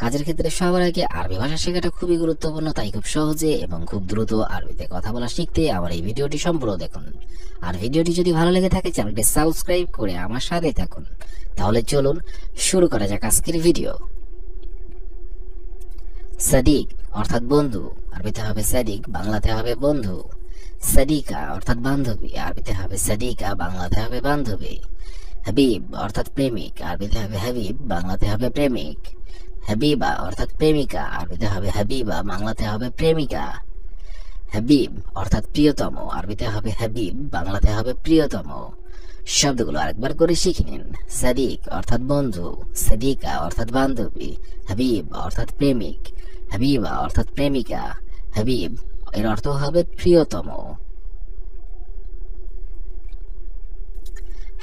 কাজের ক্ষেত্রে সবার আগে আরবি ভাষা শেখাটা খুবই গুরুত্বপূর্ণ, তাই খুব সহজে এবং খুব দ্রুত আরবিতে কথা বলা শিখতে আমার এই ভিডিওটি সম্পূর্ণ দেখুন। আর ভিডিওটি যদি ভালো লেগে থাকে চ্যানেলটি সাবস্ক্রাইব করে আমার সাথে থাকুন। তাহলে চলুন শুরু করা যাক আজকের ভিডিও। সাদিক অর্থাৎ বন্ধু, আরবিতে হবে সাদিক, বাংলাতে হবে বন্ধু। সাদিকা অর্থাৎ বান্ধবী, আরবিতে হবে সাদিকা, বাংলাতে হবে বান্ধবী। হাবিব অর্থাৎ প্রেমিক, আরবিতে হবে হাবিব, বাংলাতে হবে প্রেমিক। হাবিবা অর্থাৎ প্রেমিকা, আরবিতে হবে হাবিবা, বাংলাতে হবে প্রেমিকা। হাবিব অর্থাৎ প্রিয়তম, আরবিতে হবে হাবিব, বাংলাতে হবে প্রিয়তম। শব্দগুলো আরেকবার করে শিখে নিন। সাদিক অর্থাৎ বন্ধু, সাদিকা অর্থাৎ বান্ধবী, হাবিব অর্থাৎ প্রেমিক, হাবিবা অর্থাৎ প্রেমিকা, হাবিব এর অর্থ হবে প্রিয়তম।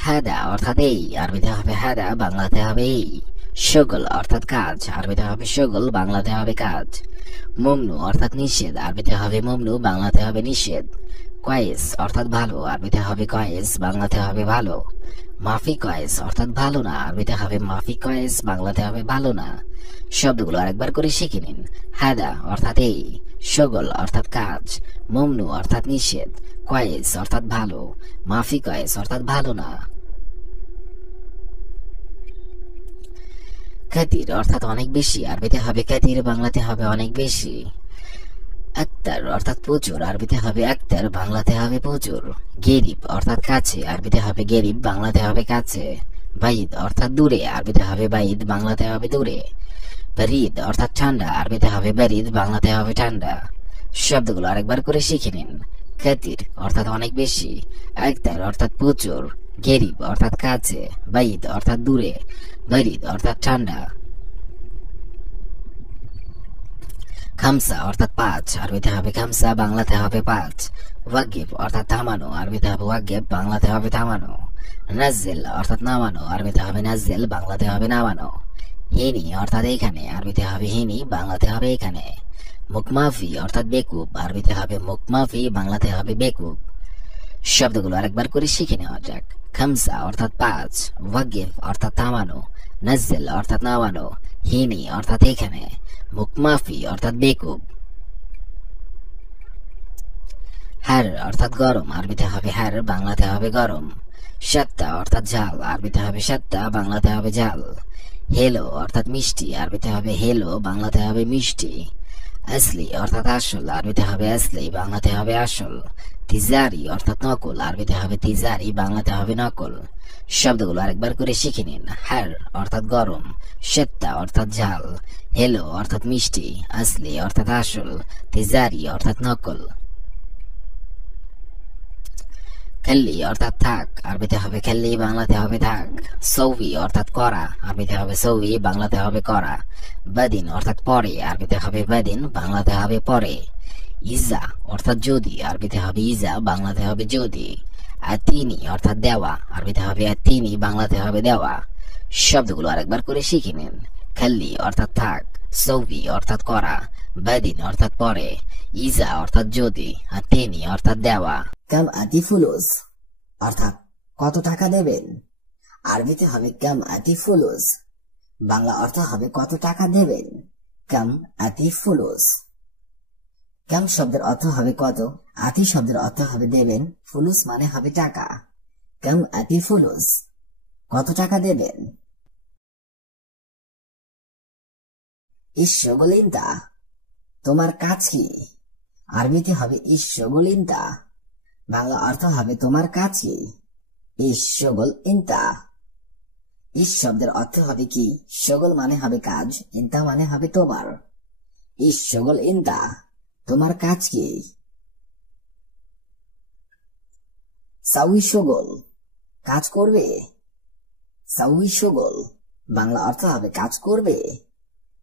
হাদা অর্থাৎ এই, আরবিতে হবে হাদা, বাংলাতে হবে এই। শগল অর্থাৎ কাজ, আরবিতে হবে শগল, বাংলাতে হবে কাজ। মমনু অর্থাৎ নিষেধ, আরবিতে হবে মমনু, বাংলাতে হবে নিষেধ। কয়েস অর্থাৎ ভালো, আরবিতে হবে কয়েস, বাংলাতে হবে ভালো। মাফি কয়েস অর্থাৎ ভালো না, আরবিতে হবে মাফি কয়েস, বাংলাতে হবে ভালো না। শব্দগুলো আরেকবার করে শিখে নিন। হাদা অর্থাৎ এই, শগল অর্থাৎ কাজ, মমনু অর্থাৎ নিষেধ, কয়েস অর্থাৎ ভালো, মাফি কয়েস অর্থাৎ ভালো না। কাতির অর্থাৎ অনেক বেশি, আরবিতে হবে কাতির, বাংলাতে হবে অনেক বেশি। আক্তার অর্থাৎ প্রচুর, আরবিতে হবে আক্তার, বাংলাতে হবে প্রচুর। গেরিব অর্থাৎ কাছে, আরবিতে হবে গেরিব, বাংলাতে হবে কাছে। বাইদ অর্থাৎ দূরে, আরবিতে হবে বাইদ, বাংলাতে হবে দূরে। বারিদ অর্থাৎ ঠান্ডা, আরবিতে হবে বারিদ, বাংলাতে হবে ঠান্ডা। শব্দগুলো আরেকবার করে শিখে নিন। কাতির অর্থাৎ অনেক বেশি, আক্তার অর্থাৎ প্রচুর, গেরিব অর্থাৎ কাছে, বাইদ অর্থাৎ দূরে, বারিদ অর্থাৎ ঠান্ডা। খামসা অর্থাৎ পাঁচ, আরবিতে হবে খামসা, বাংলাতে হবে পাঁচ। ওয়াগিব অর্থাৎ থামানো, আরবিতে হবে ওয়াগিব, বাংলাতে হবে থামানো। নাজ্জেল অর্থাৎ নামানো, আরবিতে হবে নাজ্জেল, বাংলাতে হবে নামানো। হিনি অর্থাৎ এখানে, আরবিতে হবে হিনি, বাংলাতে হবে এখানে। মুখমাফি অর্থাৎ বেকুব, আরবিতে হবে মুখমাফি, বাংলাতে হবে বেকুব। শব্দগুলো আরেকবার করে শিখে নেওয়া যাক। খামসা অর্থাৎ পাঁচ, ওয়াগিব অর্থাৎ থামানো, নাজ্জেল অর্থাৎ নামানো, হিনি অর্থাৎ এখানে, মুখমাফি অর্থাৎ বেকুব। হার অর্থাৎ গরম, আরবিতে হবে হার, বাংলাতে হবে গরম। সাত্তা অর্থাৎ ঝাল, আরবিতে হবে সাত্তা, বাংলাতে হবে ঝাল। হেলো অর্থাৎ মিষ্টি, আরবিতে হবে হেলো, বাংলাতে হবে মিষ্টি। আসলি অর্থাৎ আসল, আরবিতে হবে আসলি, বাংলাতে হবে আসল। তিজারি অর্থাৎ নকল, আরবিতে হবে তিজারি, বাংলাতে হবে নকল। শব্দগুলো আরেকবার করে শিখে নিন। হার অর্থাৎ গরম, সাত্তা অর্থাৎ ঝাল, হেলো অর্থাৎ মিষ্টি, আসলি অর্থাৎ আসল, তিজারি অর্থাৎ নকল। খেললি অর্থাৎ থাক, আরবিতে হবে খেললি, বাংলাতে হবে থাক। সৌবি অর্থাৎ করা, আরবিতে হবে সৌবি, বাংলাতে হবে করা। বাদিন অর্থাৎ পরে, আরবিতে হবে বাদিন, বাংলাতে হবে পরে। ইজা অর্থাৎ যদি, আরবিতে হবে ইজা, বাংলাতে হবে যদি। আতিনি অর্থাৎ দেওয়া, আরবিতে হবে আতিনি, বাংলাতে হবে দেওয়া। শব্দগুলো আরেকবার করে শিখে নিন। খেললি অর্থাৎ থাক, সৌবি অর্থাৎ করা, বাদিন অর্থাৎ পরে, ইজা অর্থাৎ যদি, আতিনি অর্থাৎ দেওয়া। কাম আতি ফুলুস অর্থাৎ কত টাকা দেবেন, আরবিতে হবে কাম আতি ফুলুস, বাংলা অর্থ হবে কত টাকা দেবেন। কাম আতি ফুলুস। কাম শব্দের অর্থ হবে কত, আতি শব্দের অর্থ হবে দেবেন, ফুলুস মানে হবে টাকা। কাম আতি ফুলুস, কত টাকা দেবেন। ইশ্বগলিন্তা, তোমার কাজ কি, আরবিতে হবে ইশ্বগলিন্তা, বাংলা অর্থ হবে তোমার কাজ কি। ইশ্বগল ইন্তা। ইস শব্দের অর্থ হবে কি, শগল মানে হবে কাজ, ইন্তা মানে হবে তোমার। ইশ্বগল ইন্তা, তোমার কাজ কি। সাউই শগল, কাজ করবে। সাউই শগল, বাংলা অর্থ হবে কাজ করবে।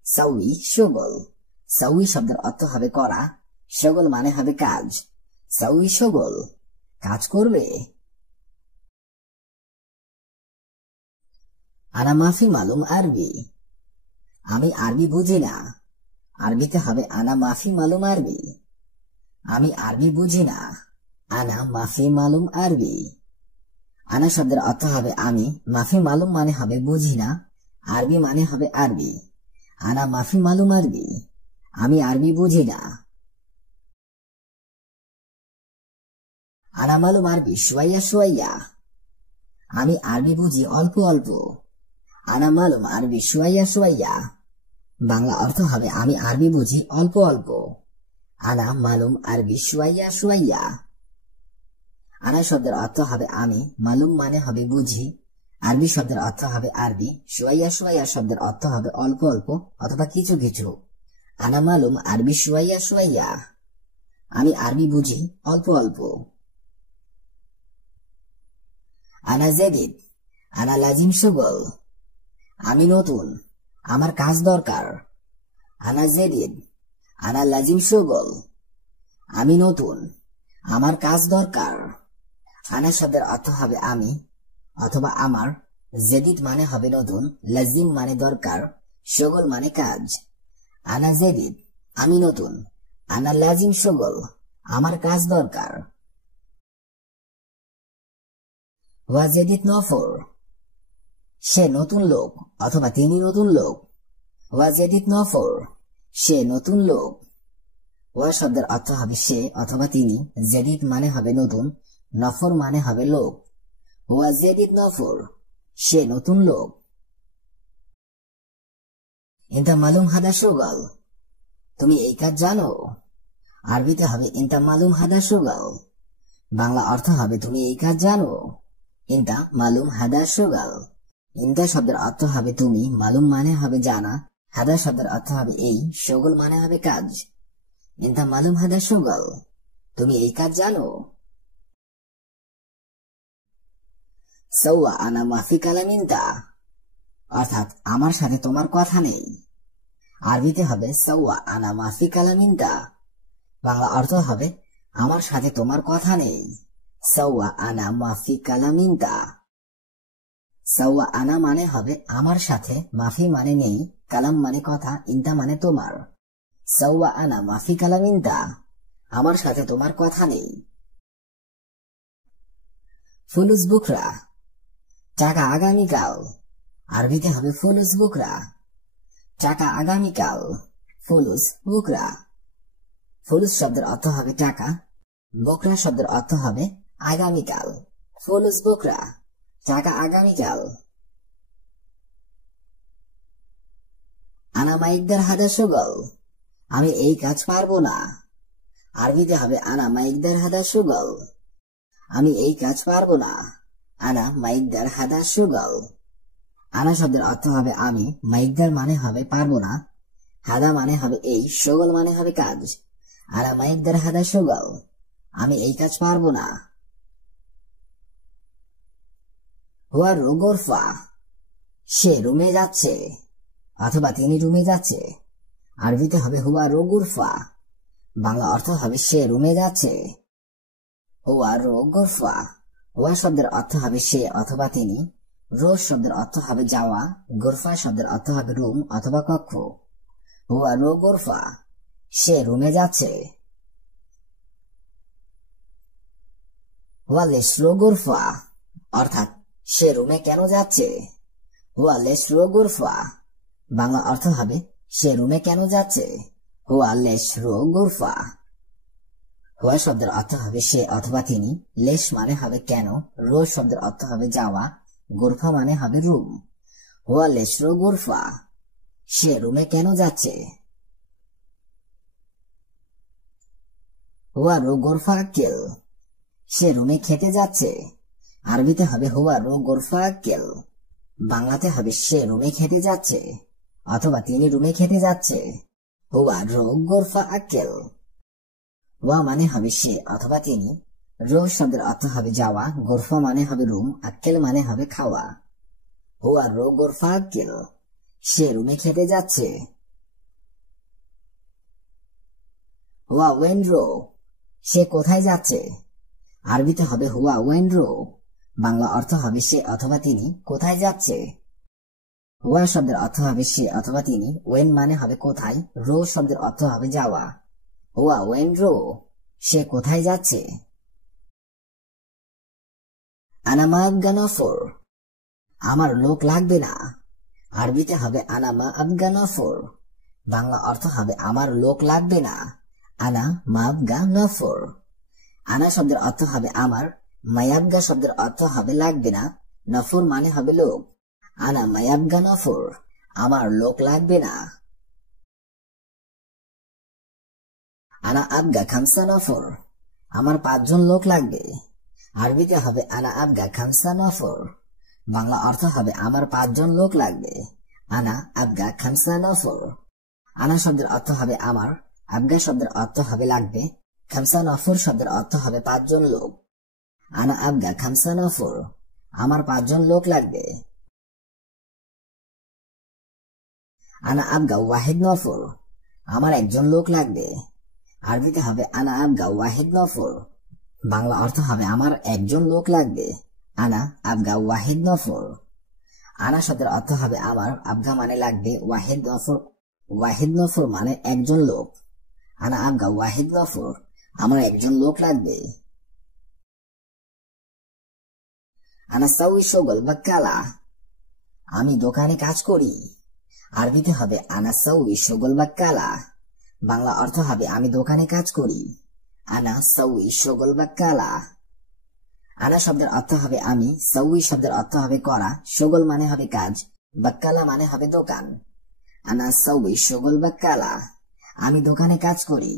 সাউই শগল, সাউই শব্দের অর্থ হবে করা, শগল মানে হবে কাজ। সাউই শগল, কাজ করবে। আনা মাফি মালুম আরবি, আমি আরবি বুঝি না, আরবিতে হবে আনা মাফি মালুম আরবি, আমি আরবি বুঝি না। আনা মাফি মালুম আরবি। আনা শব্দের অর্থ হবে আমি, মাফি মালুম মানে হবে বুঝি না, আরবি মানে হবে আরবি। আনা মাফি মালুম আরবি, আমি আরবি বুঝি না। আনা মালুম আরবি শুয়াইয়া শুয়াইয়া, আমি আরবি বুঝি অল্প অল্প। আনা মালুম আরবি শুয়াইয়া শুয়াইয়া, বাংলা অর্থ হবে আমি আরবি বুঝি অল্প অল্প। আনা মালুম আরবি শুয়াইয়া শুয়াইয়া। আনা শব্দের অর্থ হবে আমি, মালুম মানে হবে বুঝি, আরবি শব্দের অর্থ হবে আরবি, শুয়াইয়া শুয়াইয়া শব্দের অর্থ হবে অল্প অল্প অথবা কিছু কিছু। আনা মালুম আরবি শুয়াইয়া শুয়াইয়া, আমি আরবি বুঝি অল্প অল্প। আনা জেদিদ, আনা লাজিম শুগল, আমি নতুন, আমার কাজ দরকার। আনা জেদিদ, আনা লাজিম শুগল, আমি নতুন, আমার কাজ দরকার। আনা শব্দের অর্থ হবে আমি অথবা আমার, জেদিদ মানে হবে নতুন, লাজিম মানে দরকার, শুগল মানে কাজ। আনা জেদিদ, আমি নতুন, আনা লাজিম শুগল, আমার কাজ দরকার। ওয়া জেদিদ নফর, সে নতুন লোক অথবা তিনি নতুন লোক। ওয়া জেদিদ নফর, সে নতুন লোক। ওয়া শব্দের অর্থ হবে সে অথবা তিনি, জেদিদ মানে হবে নতুন, নফর মানে হবে লোক। ওয়া জেদিদ নফর, সে নতুন লোক। ইনতা মালুম হাদা শুগল, তুমি এই কাজ জানো। আরবিতে হবে ইনতা মালুম হাদা শুগল, বাংলা অর্থ হবে তুমি এই কাজ জানো। ইনতা মালুম হাদা শুগল, ইনতা শব্দের অর্থ হবে তুমি, মালুম মানে হবে জানা, হাদা শব্দের অর্থ হবে এই, শুগল মানে হবে কাজ। ইনতা মালুম হাদা শুগল, তুমি এই কাজ জানো। সওয়া আনা মাফি কালামিনতা, অর্থাৎ আমার সাথে তোমার কথা নেই। আরবিতে হবে সওয়া আনা মাফি কালামিনতা, বাংলা অর্থ হবে আমার সাথে তোমার কথা নেই। সওয়া আনা মাফি কালামিনতা, সওয়া আনা মানে হবে আমার সাথে, মাফি মানে নেই, কালাম মানে কথা, ইনতা মানে তোমার। সওয়া আনা মাফি কালামিনতা, আমার সাথে তোমার কথা নেই। ফুলুস বুকরা, টাকা আগামীকাল। আরবিতে হবে ফুলুস বুকরা, টাকা আগামীকাল। ফুলুস বুকরা, ফুলুস শব্দের অর্থ হবে টাকা, বুকরা শব্দের অর্থ হবে আগামীকাল। ফুলুস বুকরা, টাকা আগামীকাল। আনা মাইকদার হাদা শুগল, আমি এই কাজ পারবো না। আরবিতে হবে আনা মাইকদার হাদা শুগল, আমি এই কাজ পারবো না। আনা মাইকদার হাদা শুগল, আনা শব্দের অর্থ হবে আমি, মাইকদার মানে হবে পারবো না, হাদা মানে হবে এই, শুগল মানে হবে কাজ। আনা মাইকদার হাদা শুগল, আমি এই কাজ পারবো না। হুয়া রুগোরফা, সে রুমে যাচ্ছে অথবা তিনি রুমে যাচ্ছে। আরবিতে হবে হুয়া রুগুরফা, বাংলা অর্থ হবে সে রুমে যাচ্ছে। হুয়া রুগুরফা, হুয়া শব্দের অর্থ হবে সে অথবা তিনি, রোজ শব্দের অর্থ হবে যাওয়া, গুরফা শব্দের অর্থ হবে রুম অথবা কক্ষ। হুয়া রুগুরফা, সে রুমে যাচ্ছে। হুয়া লেশ রুগুরফা, অর্থাৎ সে রুমে কেন যাচ্ছে। হুয়া লেশ রুগুরফা, বাংলা অর্থ হবে সে রুমে কেন যাচ্ছে। হুয়া লেশ রুগুরফা, হুয়া শব্দের অর্থ হবে সে অথবা তিনি, লেশ মানে হবে কেন, রোজ শব্দের অর্থ হবে যাওয়া, গুরফা মানে হবে রুম। হুয়া লেশ রুগুরফা, সে রুমে কেন যাচ্ছে। হুয়া রুগুরফা কেল, সে রুমে খেতে যাচ্ছে। আরবিতে হবে হুয়া রুগুরফা কেল, বাংলাতে হবে সে রুমে খেতে যাচ্ছে অথবা তিনি রুমে খেতে যাচ্ছে। হুয়া রুগুরফা আকেল, ওয়া মানে হবে সে অথবা তিনি, রোজ শব্দের অর্থ হবে যাওয়া, গোরফা মানে হবে রুম, আক্কেল মানে হবে খাওয়া। হুয়া রুগুরফা আকেল, সে রুমে খেতে যাচ্ছে। হুয়া ওয়েনরো, সে কোথায় যাচ্ছে। আরবিতে হবে হুয়া ওয়েনরো, বাংলা অর্থ হবে সে অথবা তিনি কোথায় যাচ্ছে। হুয়া শব্দের অর্থ হবে সে অথবা তিনি, ওয়েন মানে হবে কোথায়, রো শব্দের অর্থ হবে যাওয়া। হুয়া ওয়েনরো, সে কোথায় যাচ্ছে। আনা মাবগা নফর, আমার লোক লাগবে না। আরবিতে হবে আনা মা আবগা নফর। বাংলা অর্থ হবে আমার লোক লাগবে না। আনা মা আবগা নফর। আনা শব্দের অর্থ হবে আমার, মায়াবগা শব্দের অর্থ হবে লাগবে না, নফর মানে হবে লোক। আনা মায়াবগা নফর, আমার লোক লাগবে না। আনা আবগা খামসা নফর, আমার 5 জন লোক লাগবে। আরবিতে হবে আনা আবগা খামসা নফর। বাংলা অর্থ হবে আমার 5 জন লোক লাগবে। আনা আবগা খামসা নফর। আনা শব্দের অর্থ হবে আমার, আবগা শব্দের অর্থ হবে লাগবে, খামসা নফর শব্দের অর্থ হবে 5 জন লোক। আনা আবগা খামসা নফর, আমার 5 জন লোক লাগবে। আনা আবগা ওয়াহিদ নফর, আমার 1 জন লোক লাগবে। আরবিতে হবে আনা আবগা ওয়াহিদ নফর। বাংলা অর্থ হবে আমার 1 জন লোক লাগবে। আনা আবগা ওয়াহিদ নফর। আনা শব্দের অর্থ হবে আমার, আবগা মানে লাগবে, ওয়াহিদ নফর মানে 1 জন লোক। আনা আবগা ওয়াহিদ নফর, আমার 1 জন লোক লাগবে। আনা সাউই শগল বাক্কালা, আমি দোকানে কাজ করি। আরবিতে হবে আনা সাউই শগল বাক্কালা। বাংলা অর্থ হবে আমি দোকানে কাজ করি। আনা সাউই শগল বাক্কালা। আনা শব্দের অর্থ হবে আমি, সাউই শব্দের অর্থ হবে করা, শগল মানে হবে কাজ, বাক্কালা মানে হবে দোকান। আনা সাউই শগল বাক্কালা, আমি দোকানে কাজ করি।